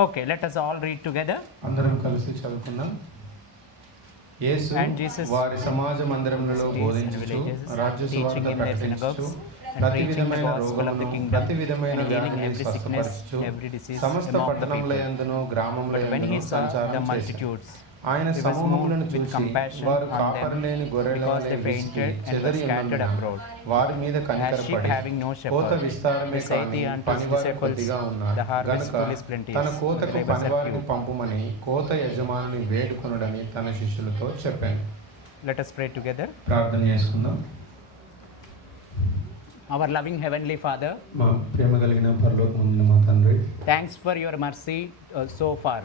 Okay, let us all read together. అందరం కలిసి చదువుకుందాం. యేసు And Jesus వారి సమాజ మందిరములలో cities and బోధించుచు villages, రాజ్య teaching సువార్త in their ప్రకటించుచు synagogues, and ప్రతి preaching the విధమైన gospel of the రోగమును kingdom, ప్రతి విధమైన and healing వ్యాధిని every sickness, స్వస్థపరచుచు every disease సమస్త among the పట్టణములయందును people. But when గ్రామములయందును he saw the సంచారం చేశాడు. multitudes, ఆయన he was సమూహములను moved with చూసి compassion వారు on them, కాపరులేని గొర్రెల because వలె they విసిగి fainted and were చెదరి scattered ఉన్నందున abroad. వారి మీద As sheep కనికరపడి having no కోత shepherd, విస్తారమే they say కానీ unto his పనివారు disciples, కొద్దిగా ఉన్నారు the harvest గనుక full is plenteous, తన but కోతకు the laborers are పనివారిని few. పంపుమని కోత యజమానిని వేడుకొనుడని తన శిష్యులతో చెప్పాను. Let us pray together. ప్రార్థన చేసుకుందాం. Our loving Heavenly Father, మా ప్రేమ కలిగిన పరలోకమందున మా తండ్రి, thanks for your mercy so far.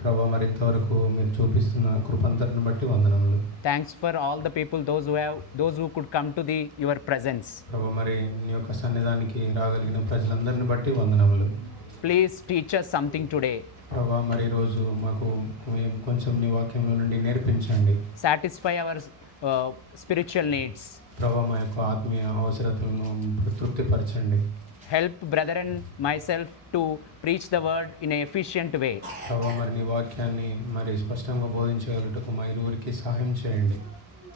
ప్రభా మరి ఇంతవరకు మీరు చూపిస్తున్న కృపంతటిని బట్టి వందనములు. Thanks for all the people, those who could come to your presence. ప్రభా మరి నీ యొక్క సన్నిధానికి రాగలిగిన ప్రజలందరిని బట్టి వందనములు. Please teach us something today. ప్రభా మరి ఈరోజు మాకు కొంచెం నీ వాక్యంలో నుండి నేర్పించండి. Satisfy our spiritual needs. ప్రభా మా యొక్క ఆత్మీయ అవసరతలను తృప్తిపరచండి. Help brother and myself to preach the word in an efficient way. ప్రభా మరి నీ వాక్యాన్ని మరి స్పష్టంగా బోధించగలుగుటకు మా ఇరువురికి సహాయం చేయండి.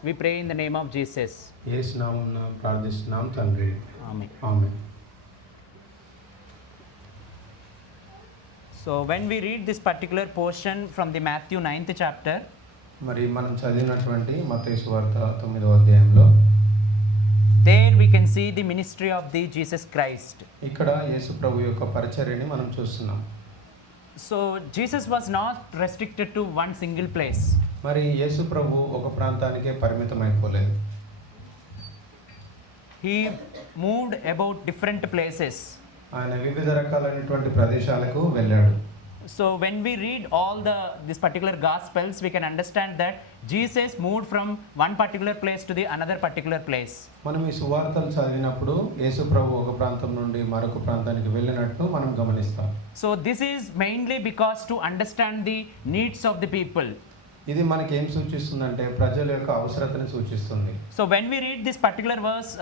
We pray in the name of Jesus. యేసు నామమున ప్రార్థిస్తున్నాం తండ్రి. Amen. Amen. So when we read this particular portion from the Matthew 9th chapter, మరి మనం చదివినటువంటి మత్తయి సువార్త 9వ అధ్యాయంలో there we can see the ministry of the Jesus Christ. ఇక్కడ యేసు ప్రభు యొక్క పరిచర్యని మనం చూస్తున్నాం. So Jesus was not restricted to one single place. మరి యేసు ప్రభు ఒక ప్రాంతానికే పరిమితమైపోలేదు. He moved about different places. ఆయన వివిధ రకాలైనటువంటి ప్రదేశాలకు వెళ్ళాడు. So when we read all this particular gospels, we can understand that Jesus moved from one particular place to the another particular place. మనం ఈ సువార్తలు చదివినప్పుడు యేసు ప్రభు ఒక ప్రాంతం నుండి మరొక ప్రాంతానికి వెళ్ళినట్టు మనం గమనిస్తాం. So this is mainly because to understand the needs of the people. ఇది మనకి ఏం సూచిస్తుందంటే ప్రజల యొక్క అవసరతను సూచిస్తుంది. So when we read this particular verse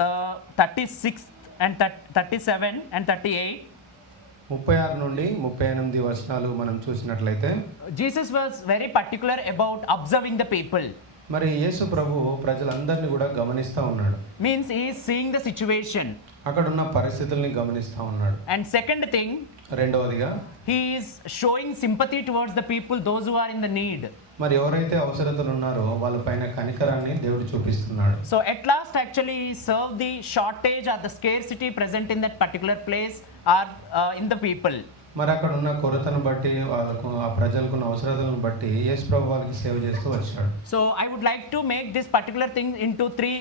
36 and 37 and 38, 36 నుండి 38 వచనాలు మనం చూసినట్లయితే Jesus was very particular about observing the people. మరి యేసు ప్రభు ప్రజలందరినీ కూడా గమనిస్తూ ఉన్నాడు. Means he is seeing the situation. అక్కడ ఉన్న పరిస్థితుల్ని గమనిస్తూ ఉన్నాడు. And second thing, రెండవదిగా he is showing sympathy towards the people, those who are in the need. మరి ఎవరైతే అవసరతలు ఉన్నారో వాళ్ళపైన కనికరాన్ని దేవుడు చూపిస్తున్నాడు. So at last actually he served the shortage or the scarcity present in that particular place or in the people. మరి అక్కడ ఉన్న కొరతను బట్టి వాళ్ళకు ఆ ప్రజలకు అవసరతలను బట్టి యేసు ప్రభు వారికి సేవ చేస్తూ వచ్చాడు. So I would like to make this particular thing into three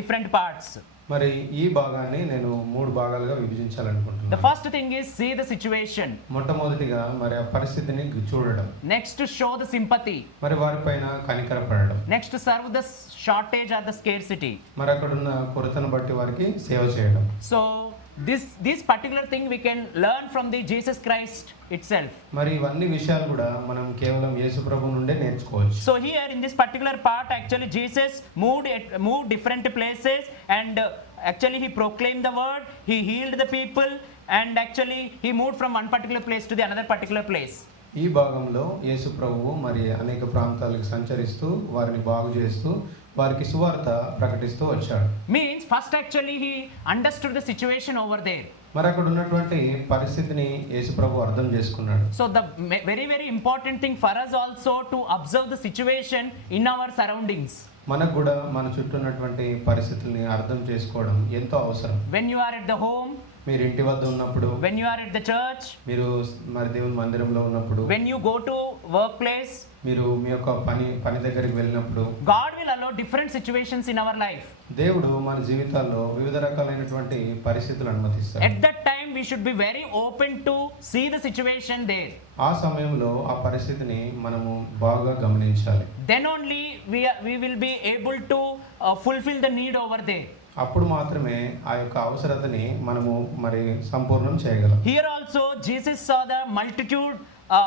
different parts. మరి ఈ భాగాన్ని నేను 3 భాగాలుగా విభజించాలనుకుంటున్నాను. The first thing is see the situation. మొట్టమొదటిగా మరి ఆ పరిస్థితిని చూడడం. Next to show the sympathy. మరి వారిపైన కనికరపడడం. Next to serve the shortage or the scarcity. మరి అక్కడ ఉన్న కొరతను బట్టి వారికి సేవ చేయడం. So this particular thing we can learn from the Jesus Christ itself. మరి ఇవన్నీ విషయాలు కూడా మనం కేవలం యేసు ప్రభు నుండే నేర్చుకోవచ్చు. So here in this particular part actually Jesus moved different places and actually he proclaimed the word, he healed the people and actually he moved from one particular place to the another particular place. ఈ భాగంలో యేసు ప్రభువు మరి అనేక ప్రాంతాలకు సంచరిస్తూ వారిని బాగు చేస్తూ వారికి సువార్త ప్రకటిస్తూ వచ్చాడు. Means first actually he understood the situation over there. మరి అక్కడ ఉన్నటువంటి పరిస్థితిని యేసు ప్రభు అర్థం చేసుకున్నాడు. So the very important thing for us also to observe the situation in our surroundings. మనకు కూడా మన చుట్టూ ఉన్నటువంటి పరిస్థితుల్ని అర్థం చేసుకోవడం ఎంతో అవసరం. When you are at the home, మీరు ఇంటి వద్ద ఉన్నప్పుడు, when you are at the church, మీరు మరి దేవుని మందిరంలో ఉన్నప్పుడు, when you go to workplace, మీరు మీ యొక్క పని దగ్గరికి వెళ్ళినప్పుడు God will allow different situations in our life. దేవుడు మన జీవితాల్లో వివిధ రకాలైనటువంటి పరిస్థితులు అనుమతిస్తాడు. At that time we should be very open to see the situation there. ఆ సమయంలో ఆ పరిస్థితిని మనము బాగా గమనించాలి. Then only we will be able to fulfill the need over there. అప్పుడు మాత్రమే ఆ యొక్క అవసరతని మనము మరి సంపూర్ణం చేయగలం. Here also Jesus saw the multitude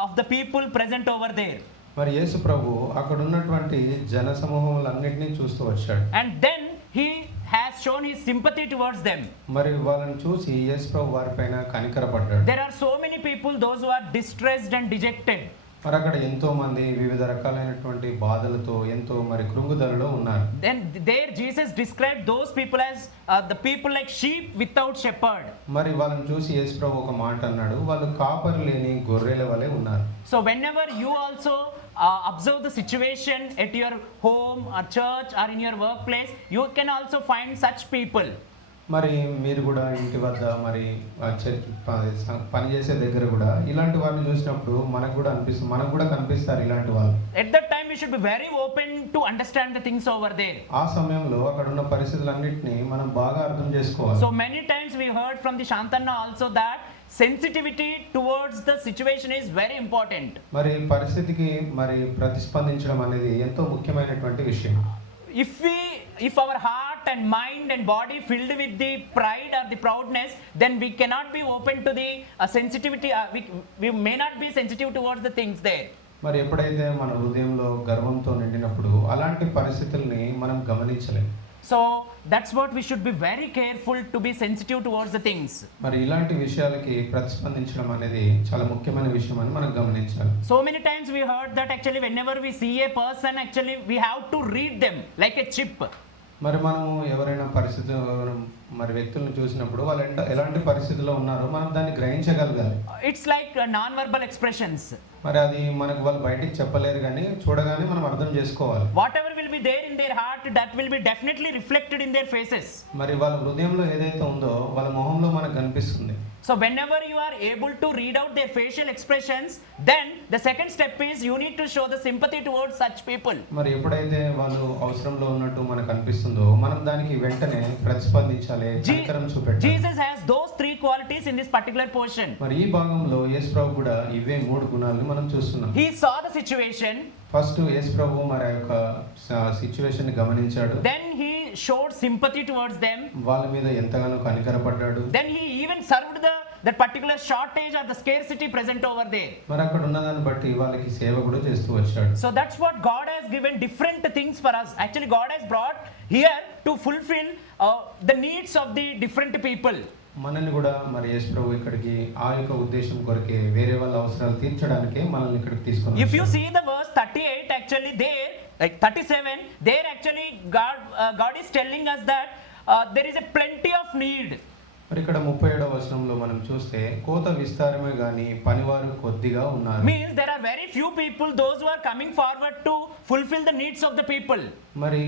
of the people present over there. మరి యేసు ప్రభు అక్కడ ఉన్నటువంటి జన సమూహములన్నిటినీ చూస్తూ వచ్చాడు. And then he has shown his sympathy towards them. మరి వాళ్ళని చూసి యేసు ప్రభు వారిపైన కనికరపడ్డాడు. There are so many people, those who are distressed and dejected. మరి అక్కడ ఎంతో మంది వివిధ రకాలైనటువంటి బాధలతో ఎంతో మరి కృంగుదలలో ఉన్నారు. Then there Jesus described those people as the people like sheep without shepherd. మరి వాళ్ళని చూసి యేసు ప్రభు ఒక మాట అన్నాడు, వాళ్ళు కాపరి లేని గొర్రెల వలె ఉన్నారు. So whenever you also observe the situation at your home or church or in your workplace, you can also find such people. మరి మీరు కూడా ఇంటి వద్ద మరి పనిచేసే దగ్గర కూడా ఇలాంటి వాళ్ళని చూసినప్పుడు మనకు కూడా కనిపిస్తారు ఇలాంటి వాళ్ళు. At that time we should be very open to understand the things over there. ఆ సమయంలో అక్కడ ఉన్న పరిస్థితులన్నిటిని మనం బాగా అర్థం చేసుకోవాలి. So many times we heard from the Shantanna also that sensitivity towards the situation is very important. మరి పరిస్థితికి మరి ప్రతిస్పందించడం అనేది ఎంతో ముఖ్యమైనటువంటి విషయం. If our heart and mind and body filled with the pride or the proudness, then we cannot be open to the sensitivity. We may not be sensitive towards the things there. మరి ఎప్పుడైతే మన హృదయంలో గర్వంతో నిండినప్పుడు అలాంటి పరిస్థితుల్ని మనం గమనించలేం. So that's what we should be very careful to be sensitive towards the things. మరి ఇలాంటి విషయాలకి ప్రతిస్పందించడం అనేది చాలా ముఖ్యమైన విషయం అని మనం గమనించాలి. So many times we heard that actually whenever we see a person, actually we have to read them like a chip. మరి మనం ఎవరైనా మరి వ్యక్తులను చూసినప్పుడు వాళ్ళు ఎలాంటి పరిస్థితుల్లో ఉన్నారో మనం దాన్ని గ్రహించగలగాలి. It's like non-verbal expressions. మరి అది మనకు వాళ్ళు బయటికి చెప్పలేరు కానీ చూడగానే మనం అర్థం చేసుకోవాలి. Whatever will be there in their heart, that will be definitely reflected in their faces. మరి వాళ్ళ హృదయంలో ఏదైతే ఉందో వాళ్ళ మొహంలో మనకు కనిపిస్తుంది. So whenever you are able to read out their facial expressions, then the second step is you need to show the sympathy towards such people. మరి ఎప్పుడైతే వాళ్ళు అవసరంలో ఉన్నట్టు మనకు అనిపిస్తుందో మనం దానికి వెంటనే ప్రతిస్పందించాలి, కనికరం చూపెట్టాలి. Jesus has those three qualities in this particular portion. మరి ఈ భాగంలో యేసు ప్రభు కూడా ఇవే 3 గుణాలను మనం చూస్తున్నాం. He saw the situation. First Yesu ప్రభు మరి ఆ యొక్క సిచ్యువేషన్ ని గమనించాడు. Then he showed sympathy towards them. వాళ్ళ మీద ఎంతగానో కనికరపడ్డాడు. Then he even served that particular shortage or the scarcity present over there. మరి అక్కడ ఉన్నదాన్ని బట్టి వాళ్ళకి సేవ కూడా చేస్తూ వచ్చాడు. So that's what God has given different things for us. Actually God has brought here to fulfill the needs of the different people. మనల్ని కూడా మరి యేసు ప్రభు ఇక్కడికి ఆ యొక్క ఉద్దేశం కొరకే వేరే వాళ్ళ అవసరాలు తీర్చడానికే మనల్ని ఇక్కడికి తీసుకొని వచ్చాడు. If you see the verse 38, actually there, like 37, there actually God is telling us that there is a plenty of need. మరి ఇక్కడ 37వ వచనంలో మనం చూస్తే కోత విస్తారమే గాని పనివారు కొద్దిగా ఉన్నారు. Means there are very few people, those who are coming forward to fulfill the needs of the people. మరి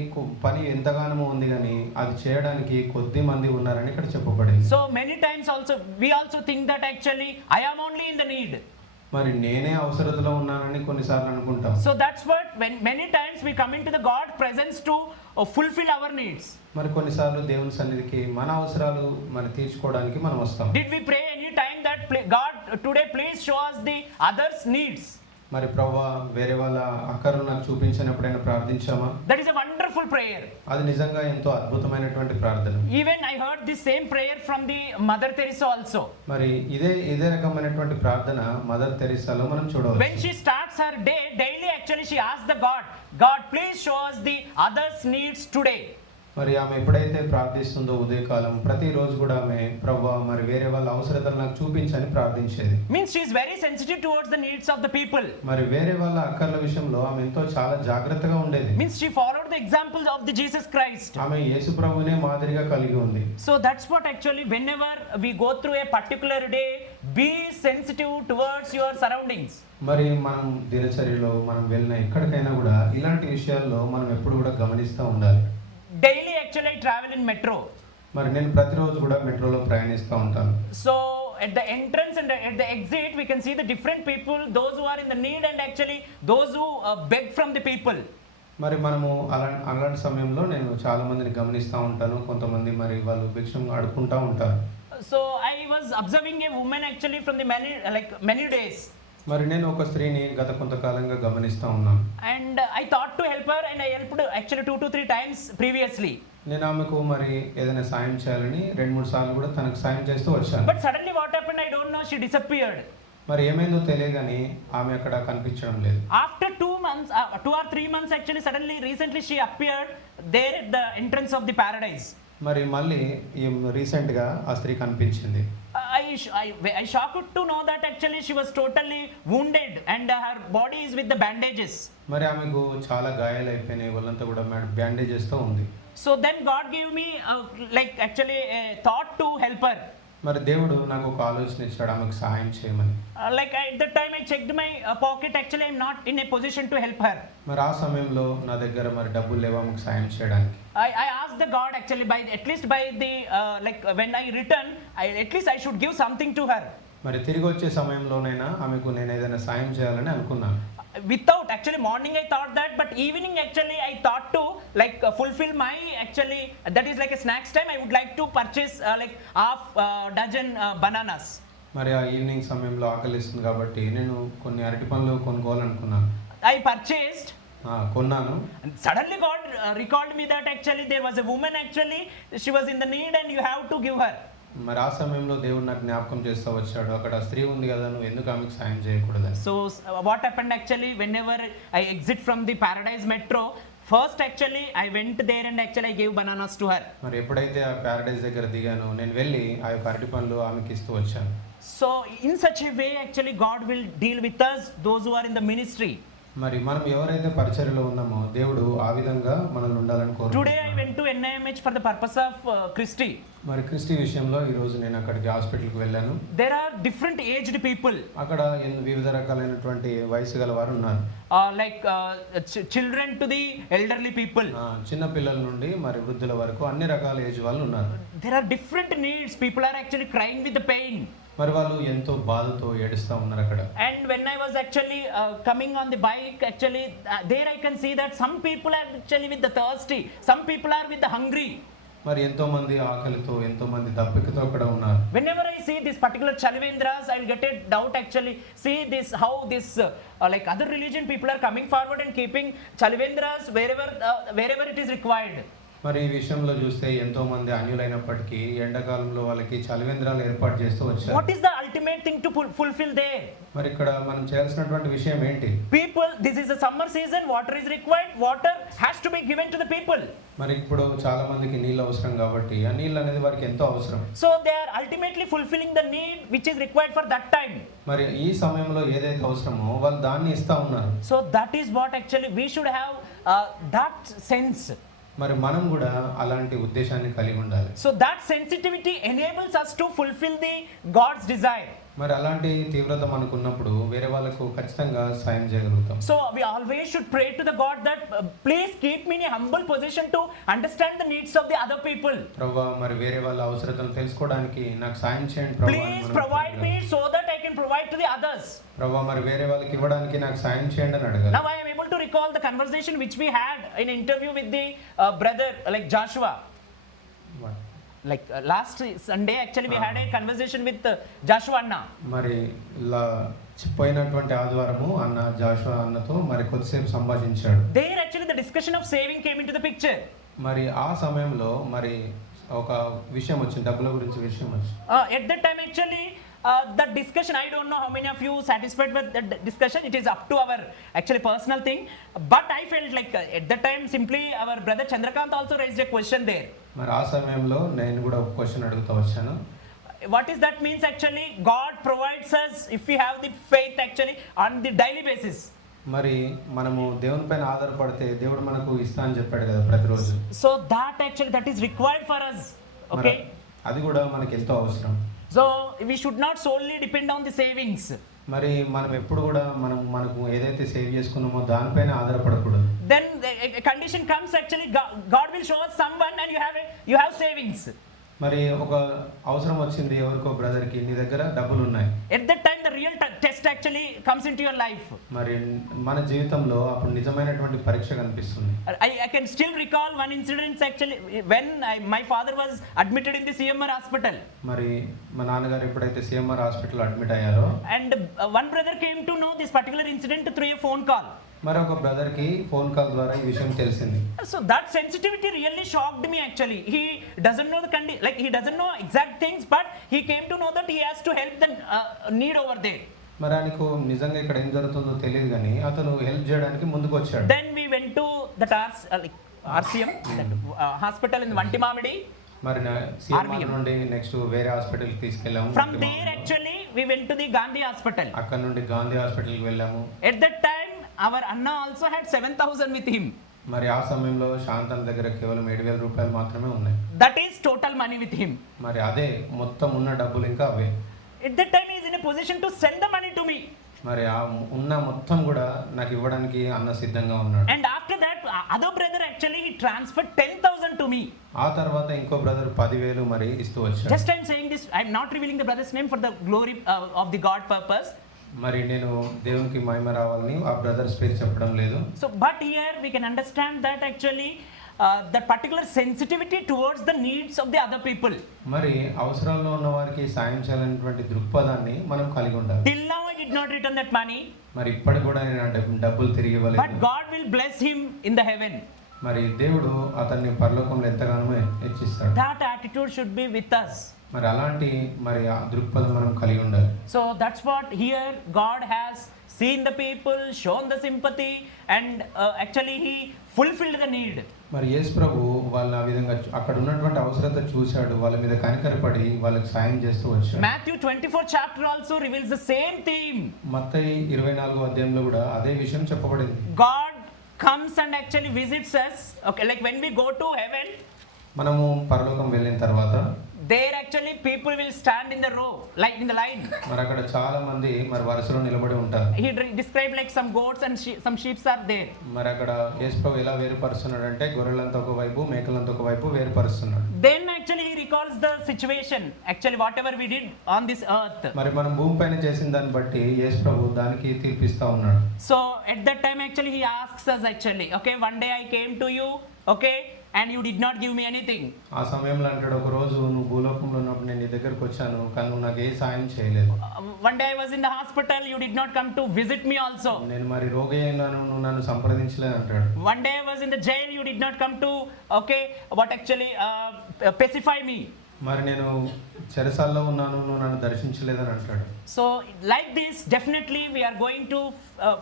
పని ఎంతగానో ఉంది గాని అది చేయడానికి కొద్ది మంది ఉన్నారని ఇక్కడ చెప్పబడింది. So many times also we also think that actually I am only in the need. మరి నేనే అవసరతలో ఉన్నానని కొన్నిసార్లు అనుకుంటాం. So that's what when many times we come into the God presence to fulfill our needs. మరి కొన్నిసార్లు దేవుని సన్నిధికి మన అవసరాలు మరి తీర్చుకోవడానికి మనం వస్తాం. Did we pray any time that God today please show us the others needs? మరి ప్రభువా వేరే వాళ్ళ అక్కర్లు నాకు చూపించినప్పుడైనా ప్రార్థించామా? That is a wonderful prayer. అది నిజంగా ఎంతో అద్భుతమైనటువంటి ప్రార్థన. Even I heard the same prayer from the Mother Teresa also. మరి ఇదే రకమైనటువంటి ప్రార్థన మదర్ తెరిసాలో మనం చూడవచ్చు. When she starts her day daily, actually she asks the God please show us the others needs today. మరి ఆమె ఎప్పుడైతే ప్రార్థిస్తుందో ఉదయకాలం ప్రతిరోజు కూడా ఆమె ప్రభువా మరి వేరే వాళ్ళ అవసరతలు నాకు చూపించని ప్రార్థించేది. Means she is very sensitive towards the needs of the people. మరి వేరే వాళ్ళ అక్కర్ల విషయంలో ఆమె ఎంతో చాలా జాగ్రత్తగా ఉండేది. Means she followed the examples of the Jesus Christ. ఆమె యేసు ప్రభువునే మాదిరిగా కలిగి ఉంది. So that's what actually whenever we go through a particular day, be sensitive towards your surroundings. మరి మనం దినచర్యలో మనం వెళ్ళిన ఎక్కడికైనా కూడా ఇలాంటి విషయాల్లో మనం ఎప్పుడు కూడా గమనిస్తూ ఉండాలి. Daily actually I travel in metro. మరి నేను ప్రతిరోజు కూడా మెట్రోలో ప్రయాణిస్తూ ఉంటాను. So at the entrance and at the exit we can see the different people, those who are in the need and actually those who beg from the people. మరి మనము అలాంటి సమయంలో నేను చాలా మందిని గమనిస్తూ ఉంటాను. కొంతమంది మరి వాళ్ళు భిక్షం అడుక్కుంటూ ఉంటారు. So I was observing a woman actually from the many days. మరి నేను ఒక స్త్రీని గత కొంతకాలంగా గమనిస్తూ ఉన్నాను. And I thought to help her and I helped actually 2 to 3 times previously. నేను ఆమెకు మరి ఏదైనా సాయం చేయాలని 2-3 సార్లు కూడా తనకు సాయం చేస్తూ వచ్చాను. But suddenly what happened I don't know, she disappeared. మరి ఏమైందో తెలియగాని ఆమె అక్కడ కనిపించడం లేదు. After 2 months 2 or 3 months actually suddenly recently she appeared there at the entrance of the paradise. మరి మళ్ళీ ఈ రీసెంట్గా ఆ స్త్రీ కనిపించింది. I shocked to know that actually she was totally wounded and her body is with the bandages. మరి ఆమెకు చాలా గాయాలు అయిపోయినాయి, వాళ్ళంతా కూడా బ్యాండేజెస్తో ఉంది. So then God gave me like actually a thought to help her. మరి దేవుడు నాకు ఒక ఆలోచన ఇచ్చాడు, ఆమెకు సహాయం చేయమని. Like at that time I checked my pocket, actually I'm not in a position to help her. మరి ఆ సమయంలో నా దగ్గర మరి డబ్బులు లేవు ఆమెకు సహాయం చేయడానికి. I asked the God actually by at least by the like when I return, at least I should give something to her. మరి తిరిగి వచ్చే సమయంలోనైనా ఆమెకు నేను ఏదైనా సాయం చేయాలని అనుకున్నాను. Without actually morning I thought that, but evening actually I thought to like fulfill my actually that is like a snacks time I would like to purchase like half dozen bananas. మరి ఆ evening సమయంలో ఆకలిస్తుంది కాబట్టి నేను కొన్ని అరటి పండ్లు కొనుక్కోవాలనుకున్నాను. I purchased. కొన్నాను. And suddenly God recalled me that actually there was a woman actually she was in the need and you have to give her. మరి ఆ సమయంలో దేవుడు నాకు జ్ఞాపకం చేస్తూ వచ్చాడు, అక్కడ స్త్రీ ఉంది కదా, నువ్వు ఎందుకు ఆమెకు సాయం చేయకూడదని. So what happened actually, whenever I exit from the Paradise Metro, first actually I went there and actually I gave bananas to her. మరి ఎప్పుడైతే ఆ ప్యారడైజ్ దగ్గర దిగాను, నేను వెళ్ళి ఆ యొక్క అరటి పండ్లు ఆమెకి ఇస్తూ వచ్చాను. So in such a way actually God will deal with us, those who are in the ministry. మరి మనం ఎవరైతే పరిచర్యలో ఉన్నామో దేవుడు ఆ విధంగా మనల్ని ఉండాలని కోరుకుంటున్నాడు. Today I went to NIMH for the purpose of Christy. మరి క్రిస్టి విషయంలో ఈ రోజు నేను అక్కడికి హాస్పిటల్కి వెళ్ళాను. There are different aged people. అక్కడ వివిధ రకాలైనటువంటి వయసు గల వారు ఉన్నారు. Like children to the elderly people. చిన్న పిల్లల నుండి మరి వృద్ధుల వరకు అన్ని రకాల ఏజ్ వాళ్ళు ఉన్నారు. There are different needs. People are actually crying with the pain. మరి వాళ్ళు ఎంతో బాధతో ఏడుస్తూ ఉన్నారు అక్కడ. And when I was actually coming on the bike, actually there I can see that some people are actually with the thirsty, some people are with the hungry. మరి ఎంతో మంది ఆకలితో, ఎంతో మంది దప్పికతో అక్కడ ఉన్నారు. Whenever I see this particular Chalvendras, I will get a doubt actually. See this how this like other religion people are coming forward and keeping Chalvendras wherever it is required. మరి ఈ విషయంలో చూస్తే ఎంతో మంది అన్యులైనప్పటికీ ఎండాకాలంలో వాళ్ళకి చలివేంద్రాలు ఏర్పాటు చేస్తూ వచ్చారు. What is the ultimate thing to fulfill there? మరి ఇక్కడ మనం చేయాల్సినటువంటి విషయం ఏంటి? People, this is a summer season, water is required, water has to be given to the people. మరి ఇప్పుడు చాలా మందికి నీళ్ళు అవసరం కాబట్టి ఆ నీళ్ళు అనేది వారికి ఎంతో అవసరం. So they are ultimately fulfilling the need which is required for that time. మరి ఈ సమయంలో ఏదైతే అవసరమో వాళ్ళు దాన్ని ఇస్తా ఉన్నారు. So that is what actually we should have that sense. మరి మనం కూడా అలాంటి ఉద్దేశాన్ని కలిగి ఉండాలి. So that sensitivity enables us to fulfill the God's desire. మరి అలాంటి తీవ్రత మనకు ఉన్నప్పుడు వేరే వాళ్ళకు ఖచ్చితంగా సాయం చేయగలుగుతాం. So we always should pray to the God that please keep me in a humble position to understand the needs of the other people. ప్రభువా మరి వేరే వాళ్ళ అవసరతను తెలుసుకోవడానికి నాకు సాయం చేయండి ప్రభువా. Please provide me so that I can provide to the others. ప్రభువా మరి వేరే వాళ్ళకి ఇవ్వడానికి నాకు సాయం చేయండి అని అడగాలి. Now I am able to recall the conversation which we had in an interview with the brother like Joshua. What? Like last Sunday actually we had a conversation with Joshua Anna. మరి పోయినటువంటి ఆదివారము అన్న జాషువా అన్నతో మరి కొద్దిసేపు సంభాషించాడు. There actually the discussion of saving came into the picture. మరి ఆ సమయంలో మరి ఒక విషయం వచ్చింది, డబ్బుల గురించి విషయం వచ్చింది. At that time actually the discussion, I don't know how many of you satisfied with the discussion. It is up to our actually personal thing, but I felt like at that time simply our brother Chandrakant also raised a question there. మరి ఆ సమయంలో నేను కూడా ఒక question అడుగుతూ వచ్చాను. What is that means actually? God provides us if we have the faith actually on the daily basis. మరి మనము దేవుని పైన ఆధారపడితే దేవుడు మనకు ఇస్తా అని చెప్పాడు కదా ప్రతిరోజు. So that actually that is required for us. Okay. అది కూడా మనకి ఎంతో అవసరం. So we should not solely depend on the savings. మరి మనం ఎప్పుడు కూడా మనకు ఏదైతే సేవ్ చేసుకున్నామో దానిపైన ఆధారపడకూడదు. Then a condition comes actually God will show us someone and you have savings. మరి ఒక అవసరం వచ్చింది ఎవరికో బ్రదర్కి, నీ దగ్గర డబ్బులు ఉన్నాయి. At that time the real test actually comes into your life. మరి మన జీవితంలో అప్పుడు నిజమైనటువంటి పరీక్ష కనిపిస్తుంది. I can still recall one incident actually when my father was admitted in the CMR hospital. మరి మా నాన్నగారు ఎప్పుడైతే CMR హాస్పిటల్ అడ్మిట్ అయ్యారో And one brother came to know this particular incident through a phone call. మరి ఒక బ్రదర్కి phone call ద్వారా ఈ విషయం తెలిసింది. So that sensitivity really shocked me actually. He doesn't know he doesn't know exact things, but he came to know that he has to help the need over there. మరి ఆయనకు నిజంగా ఇక్కడ ఏం జరుగుతుందో తెలియదు కానీ అతను హెల్ప్ చేయడానికి ముందుకు వచ్చాడు. Then we went to that RCM hospital in Vantimamidi. మరి సిఎంఆర్ RVM. నుండి నెక్స్ట్ వేరే హాస్పిటల్కి తీసుకెళ్ళాము. From there actually we went to the Gandhi hospital. అక్కడ నుండి గాంధీ హాస్పిటల్కి వెళ్ళాము. At that time our Anna also had 7,000 with him. మరి ఆ సమయంలో శాంతన్ దగ్గర కేవలం 7,000 రూపాయలు మాత్రమే ఉన్నాయి. That is total money with him. మరి అదే మొత్తం ఉన్న డబ్బులు ఇంకా అవే. At that time he is in a position to send the money to me. మరి ఆ ఉన్న మొత్తం కూడా నాకు ఇవ్వడానికి అన్న సిద్ధంగా ఉన్నాడు. And after that other brother actually he transferred 10,000 to me. ఆ తర్వాత ఇంకో బ్రదర్ 10,000 మరి ఇస్తూ వచ్చాడు. Just I am saying this, I am not revealing the brother's name for the glory of the God purpose. మరి నేను దేవునికి మహిమ రావాలని ఆ బ్రదర్స్ పేరు చెప్పడం లేదు. So but here we can understand that actually that particular sensitivity towards the needs of the other people. మరి అవసరంలో ఉన్న వారికి సాయం చేయాలనేటువంటి దృక్పథాన్ని మనం కలిగి ఉండాలి. Till now I did not return that money. మరి ఇప్పటికి కూడా నేను ఆ డబ్బులు తిరిగి ఇవ్వలేదు. But God will bless him in the heaven. మరి దేవుడు అతన్ని పరలోకంలో ఎంతగానో హెచ్చిస్తాడు. That attitude should be with us. మరి అలాంటి మరి ఆ దృక్పథం మనం కలిగి ఉండాలి. So that's what here God has seen the people, shown the sympathy, and actually he fulfilled the need. మరి యేసు ప్రభు వాళ్ళ ఆ విధంగా అక్కడ ఉన్నటువంటి అవసరత చూశాడు, వాళ్ళ మీద కనికరపడి వాళ్ళకి సాయం చేస్తూ వచ్చాడు. Matthew 24 chapter also reveals the same theme. మత్తయి 24వ అధ్యాయంలో కూడా అదే విషయం చెప్పబడింది. God comes and actually visits us. Okay, like when we go to heaven, మనము పరలోకం వెళ్ళిన తర్వాత there actually people will stand in the row, like in the line. మరి అక్కడ చాలా మంది మరి వరుసలో నిలబడి ఉంటారు. He described like some goats and some sheep are there. మరి అక్కడ యేసు ప్రభు ఎలా వేరుపరుస్తున్నాడు అంటే గొర్రెలంతా ఒక వైపు మేకలంతా ఒక వైపు వేరుపరుస్తున్నాడు. Then actually he recalls the situation, actually whatever we did on this earth. మరి మనం భూమిపైన చేసిన దాన్ని బట్టి యేసు ప్రభు దానికి తీర్పిస్తా ఉన్నాడు. So at that time actually he asks us actually, okay, one day I came to you, okay, and you did not give me anything. ఆ సమయంలో అంటాడు, ఒక రోజు నువ్వు భూలోకంలో ఉన్నప్పుడు నేను నీ దగ్గరకు వచ్చాను కానీ నువ్వు నాకు ఏ సాయం చేయలేదు. One day I was in the hospital, you did not come to visit me also. నేను మరి రోగి అయినాను, నువ్వు నన్ను సంప్రదించలేదు అంటాడు. One day I was in the jail, you did not come to, okay, what actually pacify me. మరి నేను చెరసాల్లో ఉన్నాను, నువ్వు నన్ను దర్శించలేదని అంటాడు. So like this definitely we are going to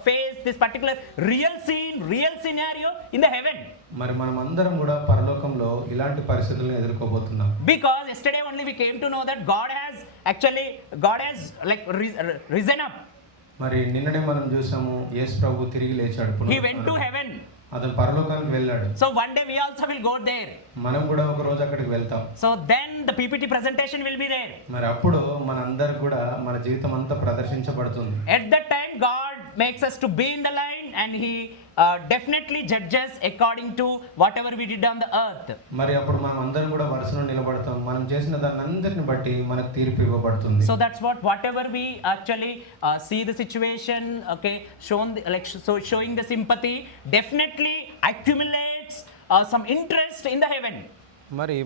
face this particular real scene, real scenario in the heaven. మరి మనం అందరం కూడా పరలోకంలో ఇలాంటి పరిస్థితులను ఎదుర్కోబోతున్నాం. Because yesterday only we came to know that God has like risen up. మరి నిన్ననే మనం చూసాము యేసు ప్రభు తిరిగి లేచాడు. He went to heaven. అతను పరలోకానికి వెళ్ళాడు. So one day we also will go there. మనం కూడా ఒక రోజు అక్కడికి వెళ్తాం. So then the PPT presentation will be there. మరి అప్పుడు మనందరికి కూడా మన జీవితం అంతా ప్రదర్శించబడుతుంది. At that time God makes us to be in the line and he definitely judges according to whatever we did on the earth. మరి అప్పుడు మనం అందరం కూడా వరుసలో నిలబడతాం. మనం చేసిన దాన్ని అందరిని బట్టి మనకు తీర్పు ఇవ్వబడుతుంది. So that's whatever we actually see the situation, okay, showing the sympathy definitely accumulates some interest in the heaven. మరి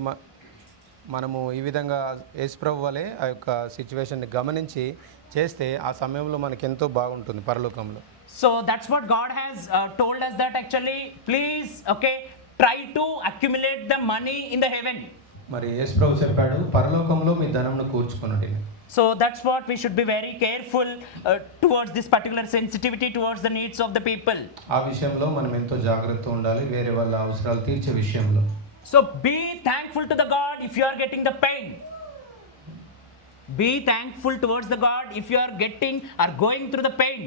మనము ఈ విధంగా యేసు ప్రభు వలె ఆ యొక్క సిచ్యువేషన్ని గమనించి చేస్తే ఆ సమయంలో మనకి ఎంతో బాగుంటుంది పరలోకంలో. So that's what God has told us, that actually please, okay, try to accumulate the money in the heaven. మరి యేసు ప్రభు చెప్పాడు, పరలోకంలో మీ ధనంను కూర్చుకొనండి. So that's what we should be very careful towards this particular sensitivity towards the needs of the people. ఆ విషయంలో మనం ఎంతో జాగ్రత్తగా ఉండాలి, వేరే వాళ్ళ అవసరాలు తీర్చే విషయంలో. So be thankful to the God if you are getting the pain. Be thankful towards the God if you are getting or going through the pain.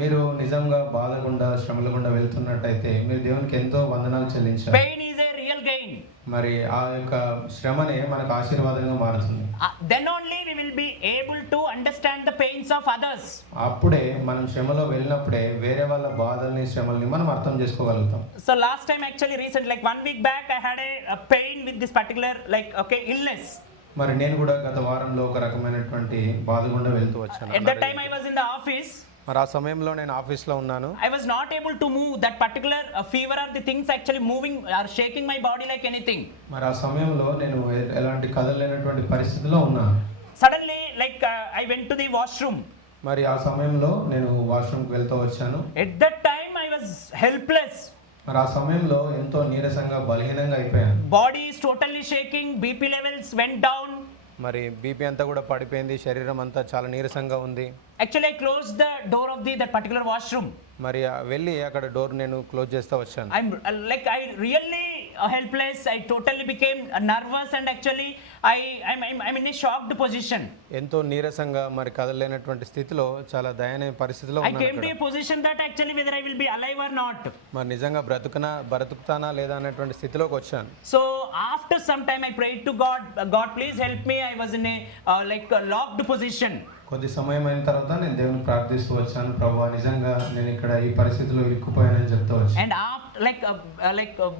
మీరు నిజంగా బాధగుండా శ్రమల గుండా వెళ్తున్నట్టయితే మీరు దేవునికి ఎంతో వందనాలు చెల్లించాలి. Pain is a real gain. మరి ఆ యొక్క శ్రమనే మనకు ఆశీర్వాదంగా మారుతుంది. Then only we will be able to understand the pains of others. అప్పుడే మనం శ్రమలో వెళ్ళినప్పుడే వేరే వాళ్ళ బాధల్ని శ్రమల్ని మనం అర్థం చేసుకోగలుగుతాం. So last time actually recent, like 1 week back I had a pain with this particular illness. మరి నేను కూడా గత వారంలో ఒక రకమైనటువంటి బాధ గుండా వెళ్తూ వచ్చాను. At that time I was in the office. మరి ఆ సమయంలో నేను ఆఫీస్లో ఉన్నాను. I was not able to move. That particular fever or the things actually moving or shaking my body like anything. మరి ఆ సమయంలో నేను ఎలాంటి కదలలేనటువంటి పరిస్థితిలో ఉన్నాను. Suddenly I went to the washroom. మరి ఆ సమయంలో నేను వాష్రూమ్కి వెళ్తూ వచ్చాను. At that time I was helpless. మరి ఆ సమయంలో ఎంతో నీరసంగా బలహీనంగా అయిపోయాను. Body is totally shaking, BP levels went down. మరి బీపీ అంతా కూడా పడిపోయింది, శరీరం అంతా చాలా నీరసంగా ఉంది. Actually I closed the door of that particular washroom. మరి వెళ్ళి అక్కడ డోర్ నేను క్లోజ్ చేస్తూ వచ్చాను. I really helpless. I totally became nervous, and actually I'm in a shocked position. ఎంతో నీరసంగా మరి కదలలేనటువంటి స్థితిలో చాలా దయనీయ పరిస్థితిలో I ఉన్నాను came to అక్కడ. a position that actually whether I will be alive or not. మరి నిజంగా బ్రతుకుతానా లేదా అనేటువంటి స్థితిలోకి వచ్చాను. So after some time I prayed to God, God please help me. I was in a locked position. కొద్ది సమయం అయిన తర్వాత నేను దేవుని ప్రార్థిస్తూ వచ్చాను, ప్రభువా నిజంగా నేను ఇక్కడ ఈ పరిస్థితిలో ఇరుక్కుపోయానని చెప్తూ వచ్చాను. And after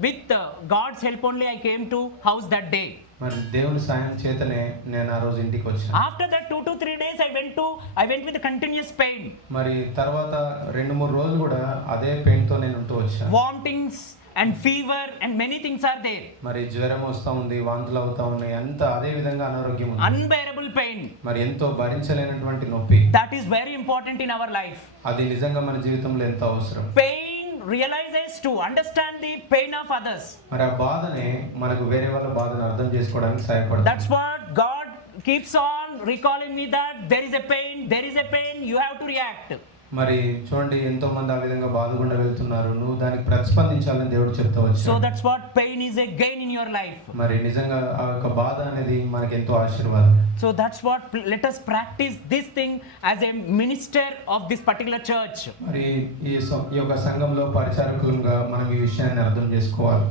with God's help only I came to house that day. మరి దేవుని సాయం చేతనే నేను ఆ రోజు ఇంటికి వచ్చాను. After that 2 to 3 days I went with continuous pain. మరి తర్వాత 2-3 రోజులు కూడా అదే పెయిన్ తో నేను ఉంటూ వచ్చాను. Vomitings and fever and many things are there. మరి జ్వరం వస్తూ ఉంది, వాంతులు అవుతా ఉన్నాయి, అంత అదే విధంగా అనారోగ్యం ఉంది. Unbearable pain. మరి ఎంతో భరించలేనటువంటి నొప్పి. That is very important in our life. అది నిజంగా మన జీవితంలో ఎంతో అవసరం. Pain realizes to understand the pain of others. మరి ఆ బాధనే మనకు వేరే వాళ్ళ బాధను అర్థం చేసుకోవడానికి సహాయపడుతుంది. That's what God keeps on recalling me, that there is a pain, you have to react. మరి చూడండి ఎంతో మంది ఆ విధంగా బాధగుండా వెళ్తున్నారు, నువ్వు దానికి ప్రతిస్పందించాలని దేవుడు చెప్తా So వచ్చాడు. that's what pain is a gain in your life. మరి నిజంగా ఆ యొక్క బాధ అనేది మనకి ఎంతో ఆశీర్వాదం. So that's what let us practice this thing as a minister of this particular church. మరి ఈ యొక్క సంఘంలో పరిచారకులుగా మనం ఈ విషయాన్ని అర్థం చేసుకోవాలి.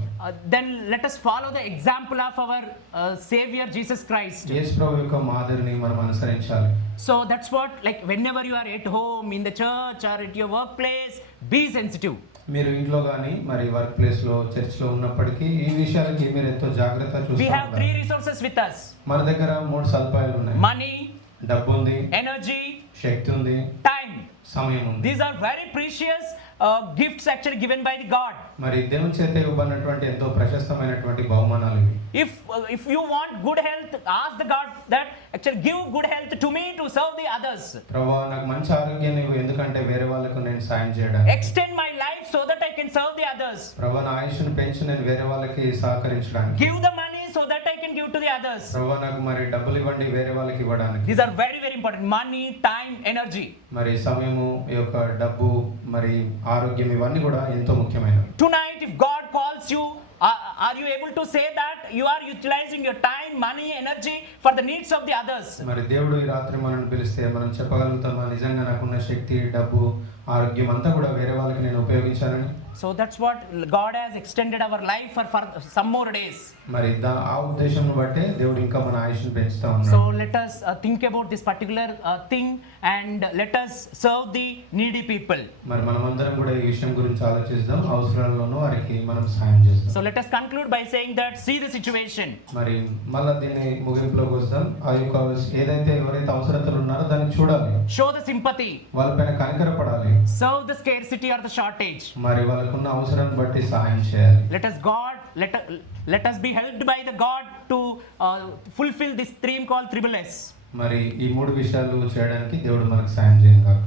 Then let us follow the example of our Savior Jesus Christ. యేసు ప్రభు యొక్క మాదిరిని మనం అనుసరించాలి. So that's what, like whenever you are at home, in the church or at your workplace, be sensitive. మీరు ఇంట్లో కానీ మరి వర్క్ ప్లేస్ లో church లో ఉన్నప్పటికీ ఈ విషయాలకి మీరు ఎంతో జాగ్రత్త We చూస్తూ have ఉండాలి. 3 resources with us: మన దగ్గర 3 సదుపాయాలు ఉన్నాయి. money, డబ్బు ఉంది, energy, శక్తి ఉంది, time. సమయం ఉంది. These are very precious gifts actually given by the God. మరి దేవుని చేత ఇవ్వబడినటువంటి ఎంతో ప్రశస్తమైనటువంటి బహుమానాలు ఇవి. If you want good health, ask the God that actually give good health to me to serve the others. ప్రభువా నాకు మంచి ఆరోగ్యాన్ని ఇవ్వు, ఎందుకంటే వేరే వాళ్ళకు నేను సాయం చేయడానికి. Extend my life so that I can serve the others. ప్రభువా నా ఆయుష్ను పెంచి నేను వేరే వాళ్ళకి సహకరించడానికి. Give the money so that I can give to the others. ప్రభువా నాకు మరి డబ్బులు ఇవ్వండి వేరే వాళ్ళకి ఇవ్వడానికి. These are very important: money, time, energy. మరి సమయము, ఈ యొక్క డబ్బు, మరి ఆరోగ్యం, ఇవన్నీ కూడా ఎంతో ముఖ్యమైనవి. Tonight, if God calls you, are you able to say that you are utilizing your time, money, energy for the needs of the others? మరి దేవుడు ఈ రాత్రి మనల్ని పిలిస్తే మనం చెప్పగలుగుతామా నిజంగా నాకున్న శక్తి, డబ్బు, ఆరోగ్యం అంతా కూడా వేరే వాళ్ళకి నేను ఉపయోగించాలని? So that's what God has extended our life for some more days. మరి ఆ ఉద్దేశం బట్టే దేవుడు ఇంకా మన ఆయుష్ను పెంచుతా So ఉన్నాడు. let us think about this particular thing, and let us serve the needy people. మరి మనమందరం కూడా ఈ విషయం గురించి ఆలోచిద్దాం, అవసరాల్లోనూ వారికి మనం సాయం చేద్దాం. So let us conclude by saying that, see the situation. మరి మళ్ళా దీన్ని ముగింపులోకి వస్తాం. ఆ యొక్క ఏదైతే ఎవరైతే అవసరతలు ఉన్నారో దాన్ని చూడాలి, Show the sympathy. వాళ్ళపైన కనికరపడాలి. Serve the scarcity or the shortage. మరి వాళ్ళకున్న అవసరాన్ని బట్టి సహాయం చేయాలి. Let us be helped by the God to fulfill this theme called 3S. మరి ఈ 3 విషయాలు చేయడానికి దేవుడు మనకు సాయం చేయను కాక.